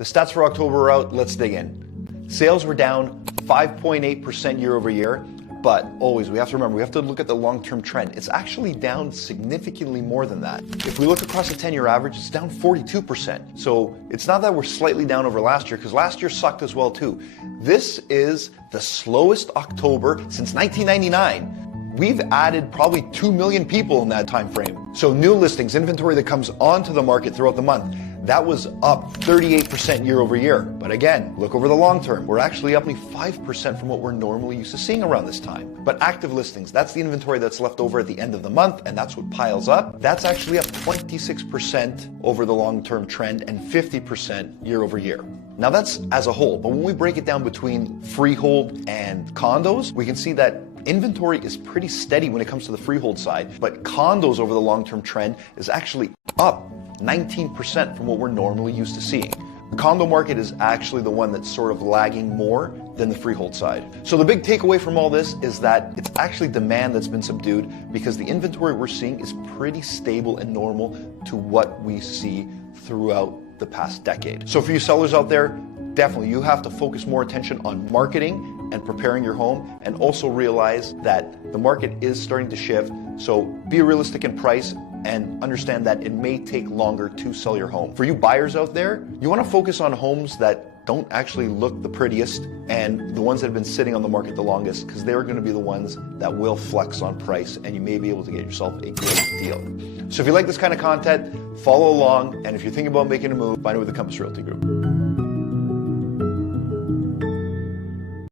The stats for October are out. Let's dig in. Sales were down 5.8% year over year, but always we have to remember, we have to look at the long-term trend. It's actually down significantly more than that. If we look across a 10-year average, it's down 42%. So it's not that we're slightly down over last year, because last year sucked as well too. This is the slowest October since 1999. We've added probably 2 million people in that time frame. So new listings, inventory that comes onto the market throughout the month, that was up 38% year over year. But again, look over the long term. We're actually up only 5% from what we're normally used to seeing around this time. But active listings, that's the inventory that's left over at the end of the month, and that's what piles up. That's actually up 26% over the long-term trend and 50% year over year. Now that's as a whole, but when we break it down between freehold and condos, we can see that inventory is pretty steady when it comes to the freehold side, but condos over the long-term trend is actually up 19% from what we're normally used to seeing. The condo market is actually the one that's sort of lagging more than the freehold side. So the big takeaway from all this is that it's actually demand that's been subdued, because the inventory we're seeing is pretty stable and normal to what we see throughout the past decade. So for you sellers out there, definitely you have to focus more attention on marketing and preparing your home, and also realize that the market is starting to shift. So be realistic in price and understand that it may take longer to sell your home. For you buyers out there, you want to focus on homes that don't actually look the prettiest and the ones that have been sitting on the market the longest, because they're going to be the ones that will flex on price, and you may be able to get yourself a great deal. So if you like this kind of content, follow along, and if you're thinking about making a move, find it with the Kompass Realty Group.